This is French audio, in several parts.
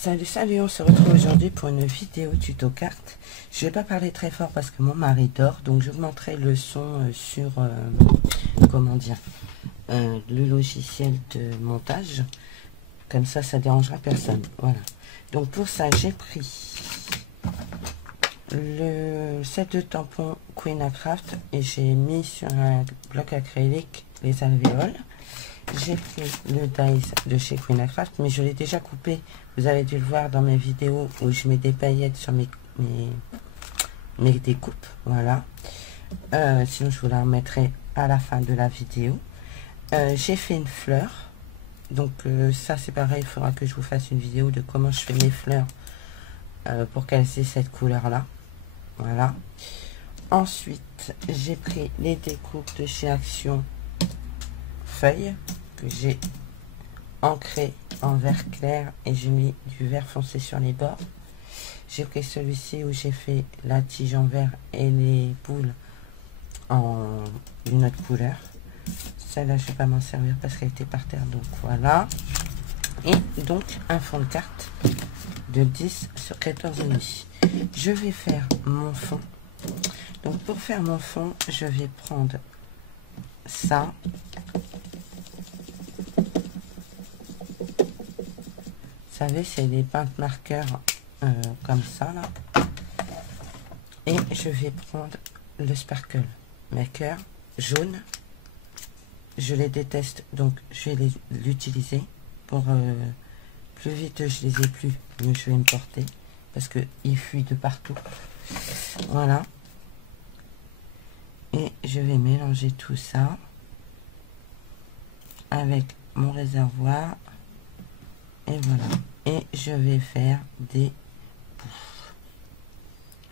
Salut, salut, on se retrouve aujourd'hui pour une vidéo tuto carte. Je vais pas parler très fort parce que mon mari dort, donc je vous montrerai le son sur, comment dire, le logiciel de montage. Comme ça dérangera personne. Voilà. Donc pour ça, j'ai pris le set de tampons Queen Craft et j'ai mis sur un bloc acrylique les alvéoles. J'ai pris le dies de chez Queen Craft, mais je l'ai déjà coupé. Vous avez dû le voir dans mes vidéos où je mets des paillettes sur mes découpes. Voilà. Sinon, je vous la remettrai à la fin de la vidéo. J'ai fait une fleur. Donc ça, c'est pareil. Il faudra que je vous fasse une vidéo de comment je fais mes fleurs pour qu'elles aient cette couleur-là. Voilà. Ensuite, j'ai pris les découpes de chez Action Feuilles que j'ai ancré en vert clair et j'ai mis du vert foncé sur les bords. J'ai pris celui-ci où j'ai fait la tige en vert et les boules en une autre couleur. Celle-là, je ne vais pas m'en servir parce qu'elle était par terre, donc voilà. Et donc un fond de carte de 10 sur 14,5. Je vais faire mon fond. Donc pour faire mon fond, je vais prendre ça. Vous savez, c'est des peintes marqueurs comme ça là. Et je vais prendre le sparkle maker jaune. Je les déteste, donc je vais l'utiliser pour plus vite je les ai plus, mieux je vais me porter parce que il fuit de partout. Voilà. Et je vais mélanger tout ça avec mon réservoir. Et voilà. Et je vais faire des poufs.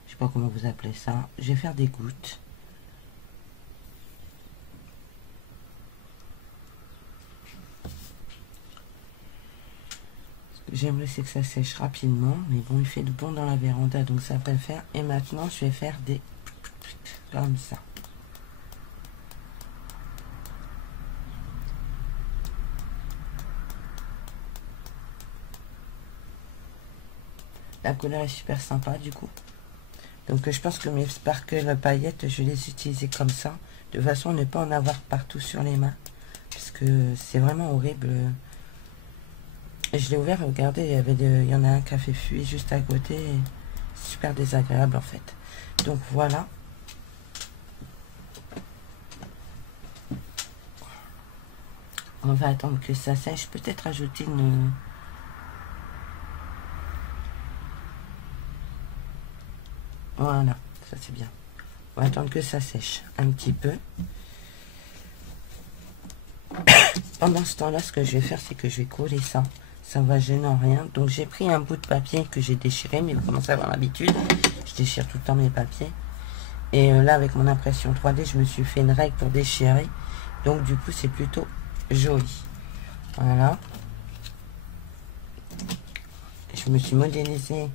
Je sais pas comment vous appelez ça. Je vais faire des gouttes. Ce que j'aimerais, c'est que ça sèche rapidement. Mais bon, il fait de bon dans la véranda, donc ça va pas le faire. Et maintenant, je vais faire des comme ça. La couleur est super sympa du coup. Donc je pense que mes sparkles paillettes, je vais les utiliser comme ça. De façon à ne pas en avoir partout sur les mains. Parce que c'est vraiment horrible. Et je l'ai ouvert, regardez, il y en a un qui a fait fuir juste à côté. Super désagréable en fait. Donc voilà. On va attendre que ça sèche. Peut-être ajouter une... Voilà, ça c'est bien. On va attendre que ça sèche un petit peu. Pendant ce temps-là, ce que je vais faire, c'est que je vais coller ça. Ça va gêner en rien. Donc j'ai pris un bout de papier que j'ai déchiré, mais vous commencez à avoir l'habitude. Je déchire tout le temps mes papiers. Et là, avec mon impression 3D, je me suis fait une règle pour déchirer. Donc du coup, c'est plutôt joli. Voilà. Je me suis modélisé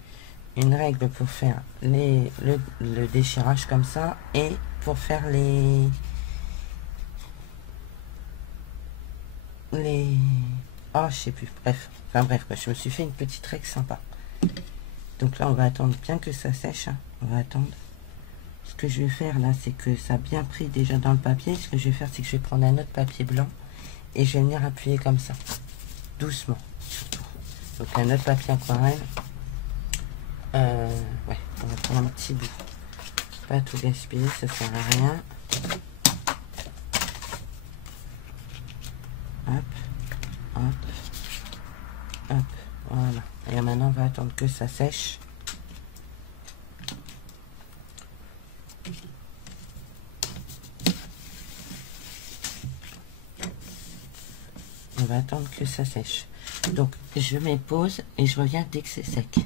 une règle pour faire le déchirage comme ça et pour faire les oh je sais plus, bref, enfin bref quoi. Je me suis fait une petite règle sympa. Donc là on va attendre bien que ça sèche, hein. On va attendre. Ce que je vais faire là, c'est que ça a bien pris déjà dans le papier. Ce que je vais faire, c'est que je vais prendre un autre papier blanc et je vais venir appuyer comme ça, doucement surtout. Donc un autre papier aquarelle. Ouais, on va prendre un petit bout. Pas tout gaspiller, ça sert à rien. Hop, hop, hop, voilà. Et maintenant, on va attendre que ça sèche. On va attendre que ça sèche. Donc, je mets pause et je reviens dès que c'est sec.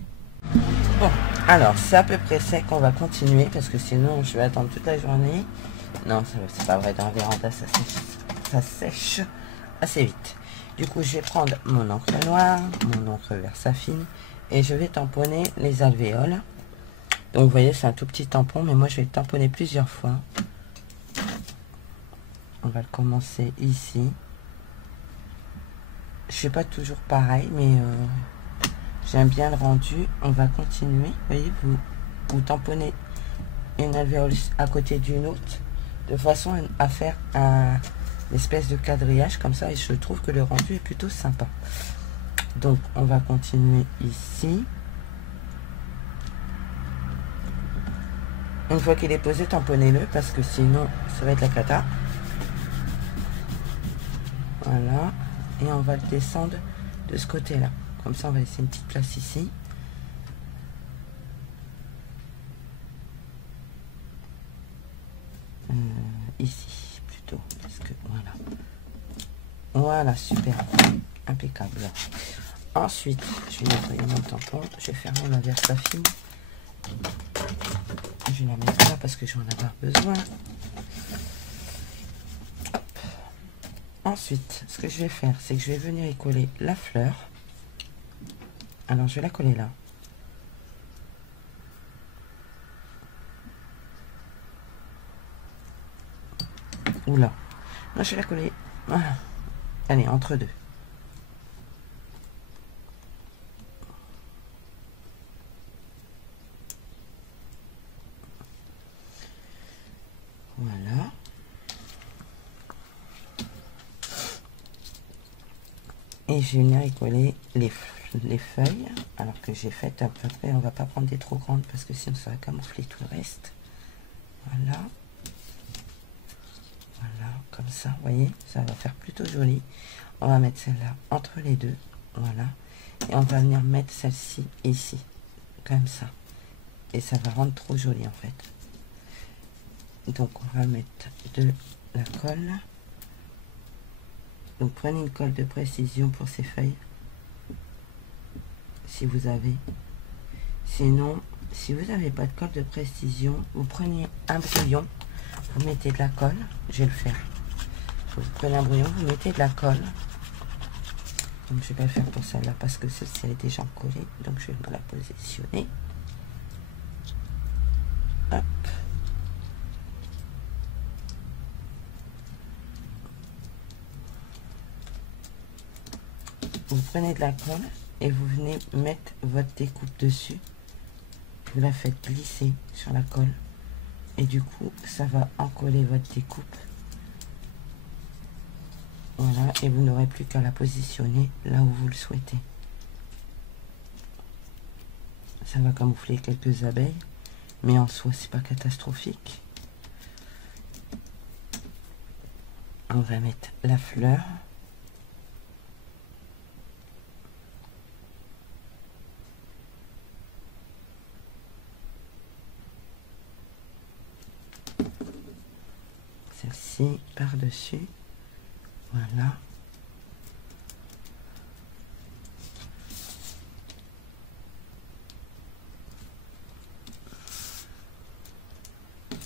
Bon, alors c'est à peu près sec, on va continuer parce que sinon je vais attendre toute la journée. Non, c'est pas vrai, dans la véranda ça sèche assez vite. Du coup, je vais prendre mon encre noire, mon encre Versafine et je vais tamponner les alvéoles. Donc vous voyez, c'est un tout petit tampon, mais moi je vais le tamponner plusieurs fois. On va le commencer ici. Je fais pas toujours pareil, mais J'aime bien le rendu. On va continuer. Vous voyez, vous tamponnez une alvéole à côté d'une autre de façon à faire une espèce de quadrillage comme ça, et je trouve que le rendu est plutôt sympa. Donc on va continuer ici. Une fois qu'il est posé, tamponnez-le parce que sinon ça va être la cata. Voilà, et on va le descendre de ce côté là, comme ça on va laisser une petite place ici. Ici plutôt, parce que voilà, super, impeccable. Ensuite je vais nettoyer mon tampon, je vais fermer ma Versafine, je vais la mettre là parce que je vais en avoir besoin. Hop. Ensuite ce que je vais faire, c'est que je vais venir y coller la fleur. Alors je vais la coller là. Oula, non, je vais la coller, voilà. Allez, entre deux. Voilà. Et je vais venir y coller les feuilles, alors que j'ai fait à peu près, on va pas prendre des trop grandes parce que sinon ça va camoufler tout le reste. Voilà. Voilà, comme ça, vous voyez, ça va faire plutôt joli. On va mettre celle-là entre les deux, voilà. Et on va venir mettre celle-ci ici, comme ça. Et ça va rendre trop joli en fait. Donc on va mettre de la colle. Donc prenez une colle de précision pour ces feuilles, si vous avez. Sinon, si vous n'avez pas de colle de précision, vous prenez un brouillon, vous mettez de la colle. Je vais le faire. Vous prenez un brouillon, vous mettez de la colle. Donc je vais pas le faire pour celle-là parce que celle-ci elle est déjà collée. Donc je vais me la positionner. Hop. Vous prenez de la colle et vous venez mettre votre découpe dessus. Vous la faites glisser sur la colle et du coup ça va encoller votre découpe. Voilà, et vous n'aurez plus qu'à la positionner là où vous le souhaitez. Ça va camoufler quelques abeilles, mais en soi c'est pas catastrophique. On va mettre la fleur. Celle-ci par-dessus. Voilà.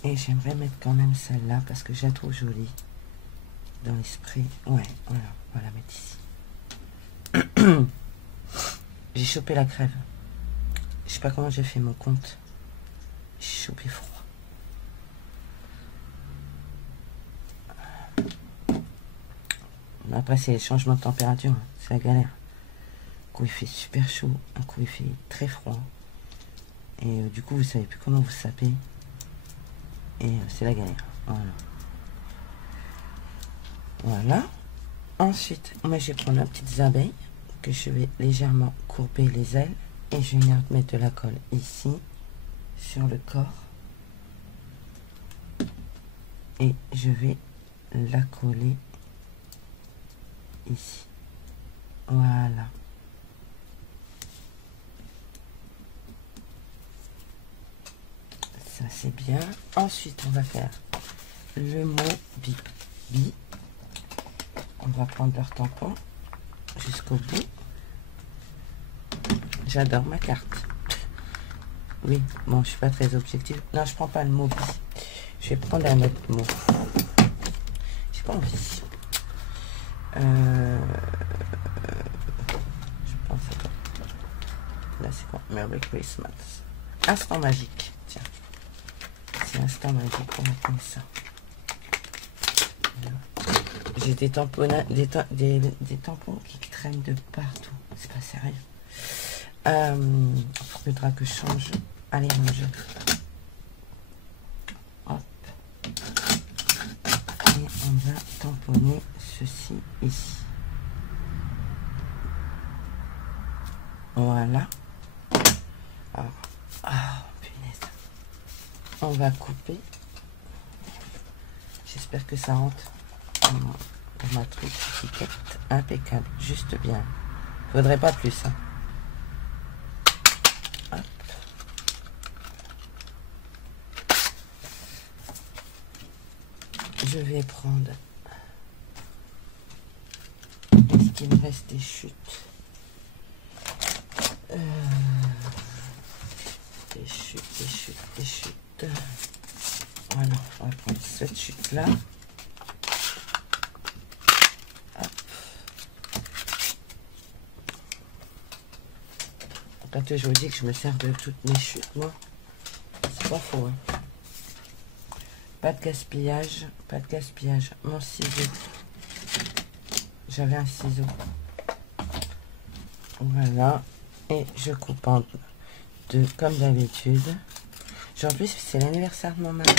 Et j'aimerais mettre quand même celle-là parce que je la trouve jolie dans l'esprit. Ouais, voilà, on va la mettre ici. J'ai chopé la crève. Je sais pas comment j'ai fait mon compte. J'ai chopé froid. Après, c'est les changements de température, hein. C'est la galère. Un coup, il fait super chaud, un coup, il fait très froid. Et du coup, vous savez plus comment vous saper. Et c'est la galère. Voilà. Voilà. Ensuite, moi, je vais prendre ma petite abeille que je vais légèrement courber les ailes. Et je vais venir mettre de la colle ici, sur le corps. Et je vais la coller ici. Voilà. Ça c'est bien. Ensuite on va faire le mot bi. On va prendre leur tampon jusqu'au bout. J'adore ma carte. Oui, bon, je suis pas très objective. Non, je prends pas le mot bi. Je vais prendre un autre mot. J'ai pas envie. Je pense à quoi. Là, c'est quoi? Merry Christmas. Instant magique. Tiens. C'est instant magique pour mettre comme ça. J'ai des tampons, des tampons qui traînent de partout. C'est pas sérieux. Faudra que je change. Allez, mon jeu. Hop. Et on va tamponner ceci ici. Voilà. Alors, punaise. On va couper. J'espère que ça rentre dans ma truc étiquette. Impeccable, juste bien. Faudrait pas plus. Hein. Hop. Je vais prendre. Est-ce qu'il me reste des chutes? Des chutes. Voilà, on va prendre cette chute là. Quand je vous dis que je me sers de toutes mes chutes, moi, c'est pas faux. Hein. Pas de gaspillage, pas de gaspillage. Mon ciseau. J'avais un ciseau. Voilà. Et je coupe en deux, comme d'habitude. Aujourd'hui, c'est l'anniversaire de mon mari.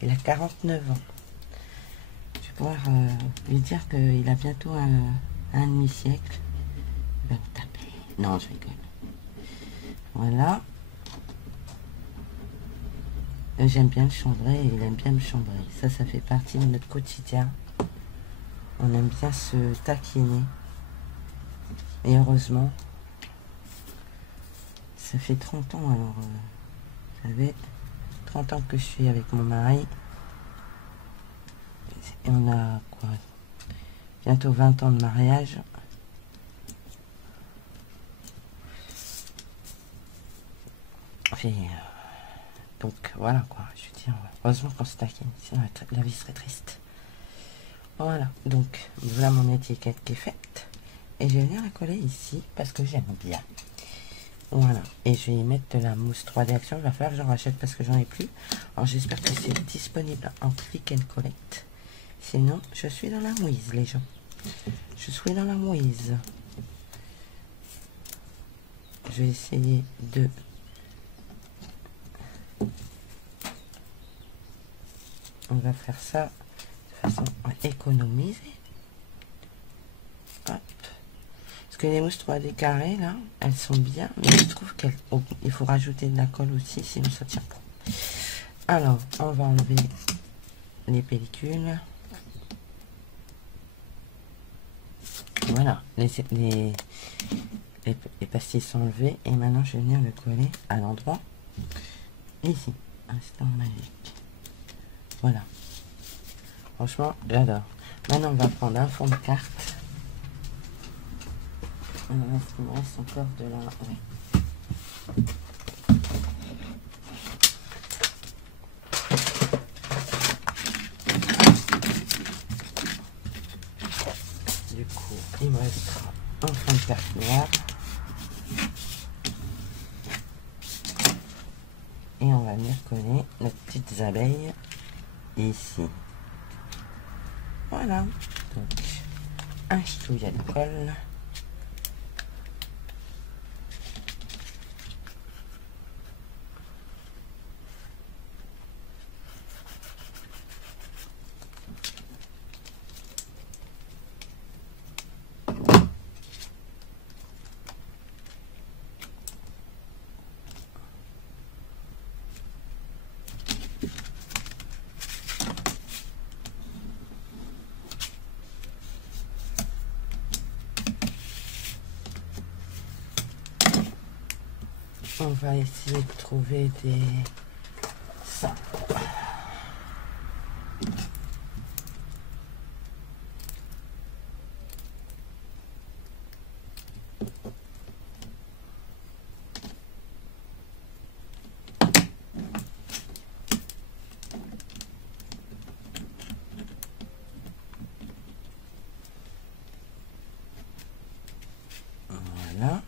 Il a 49 ans. Je vais pouvoir lui dire qu'il a bientôt un demi-siècle. Il va me taper. Non, je rigole. Voilà. J'aime bien le chambrer et il aime bien me chambrer. Ça fait partie de notre quotidien. On aime bien se taquiner. Et heureusement, ça fait 30 ans alors. Ça fait 30 ans que je suis avec mon mari. Et on a quoi? Bientôt 20 ans de mariage. Et, donc voilà quoi, je veux dire, heureusement qu'on se taquine, sinon la vie serait triste. Voilà, donc voilà mon étiquette qui est faite. Et je vais venir la coller ici parce que j'aime bien. Voilà, et je vais y mettre de la mousse 3D Action. Il va falloir que j'en rachète parce que j'en ai plus. Alors j'espère que c'est disponible en click and collect. Sinon, je suis dans la mouise, les gens. Je suis dans la mouise. Je vais essayer de... On va faire ça de façon à économiser. Hop. Parce que les mousses 3D carrées, là, elles sont bien, mais je trouve qu'il faut rajouter de la colle aussi, sinon ça tient pas. Alors, on va enlever les pellicules. Voilà, les pastilles sont enlevées. Et maintenant, je vais venir le coller à l'endroit ici. Instant magique. Voilà. Franchement, j'adore. Maintenant, on va prendre un fond de carte. Il me reste encore de la... Ouais. Du coup, il me restera un fond de carte noire. Et on va venir coller nos petites abeilles ici. Voilà. Donc, un ch'touillet de colle. On va essayer de trouver des... Ça. Voilà.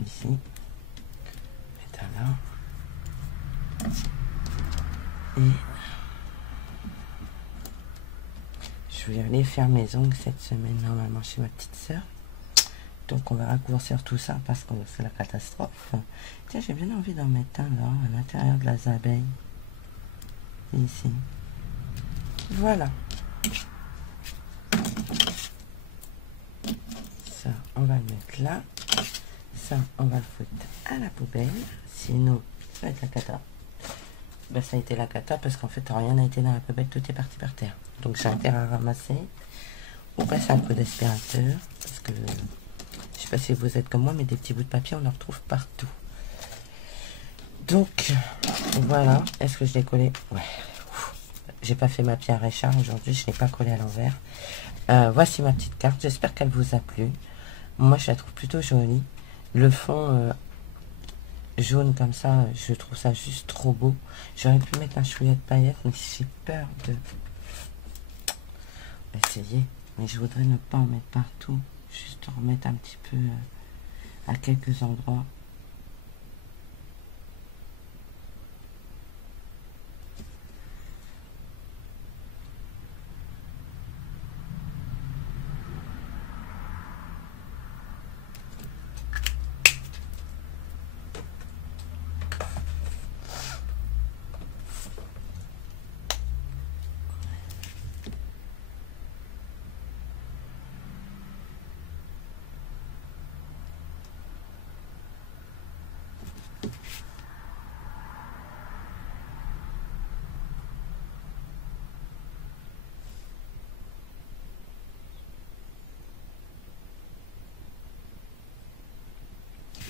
Ici. Et là. Et je vais aller faire mes ongles cette semaine normalement chez ma petite soeur. Donc on va raccourcir tout ça parce que c'est la catastrophe. Tiens, j'ai bien envie d'en mettre un là, à l'intérieur de la abeille. Ici. Voilà. Ça, on va le mettre là. Ça, on va le foutre à la poubelle. Sinon, ça va être la cata. Ben, ça a été la cata parce qu'en fait, rien n'a été dans la poubelle. Tout est parti par terre. Donc, j'ai intérêt à ramasser. Ou passer un coup d'aspirateur. Parce que, je sais pas si vous êtes comme moi, mais des petits bouts de papier, on en retrouve partout. Donc, voilà. Est-ce que je l'ai collé? Ouais. J'ai pas fait ma pierre Richard aujourd'hui. Je l'ai pas collé à l'envers. Voici ma petite carte. J'espère qu'elle vous a plu. Moi, je la trouve plutôt jolie. Le fond jaune comme ça, je trouve ça juste trop beau. J'aurais pu mettre un chouïa de paillettes, mais j'ai peur de essayer. Mais je voudrais ne pas en mettre partout. Juste en remettre un petit peu à quelques endroits.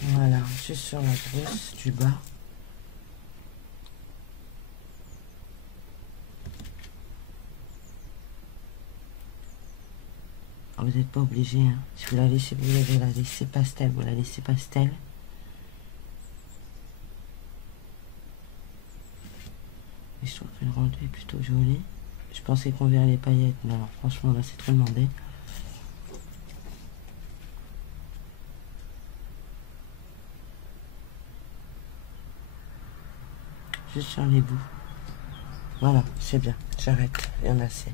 Voilà, juste sur la trousse du bas. Vous n'êtes pas obligé, hein. Si vous la laissez, vous voulez la laisser pastel, vous la laissez pastel. Et je trouve que le rendu est plutôt joli. Je pensais qu'on verrait les paillettes, mais alors franchement là c'est trop demandé. Juste sur les bouts. Voilà, c'est bien. J'arrête. Il y en a assez.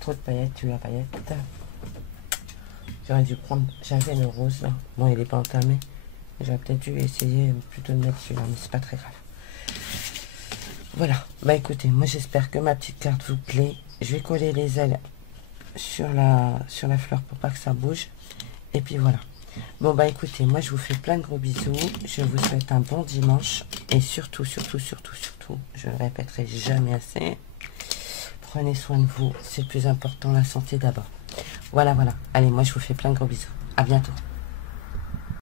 Trop de paillettes, tu as paillettes. J'aurais dû prendre. J'avais le rose là. Bon, il n'est pas entamé. J'aurais peut-être dû essayer plutôt de mettre celui-là, mais c'est pas très grave. Voilà. Bah écoutez, moi j'espère que ma petite carte vous plaît. Je vais coller les ailes sur la fleur pour pas que ça bouge. Et puis voilà. Bon bah écoutez, moi je vous fais plein de gros bisous. Je vous souhaite un bon dimanche. Et surtout, surtout, surtout, surtout, je le répéterai jamais assez. Prenez soin de vous. C'est le plus important, la santé d'abord. Voilà, voilà. Allez, moi je vous fais plein de gros bisous. À bientôt.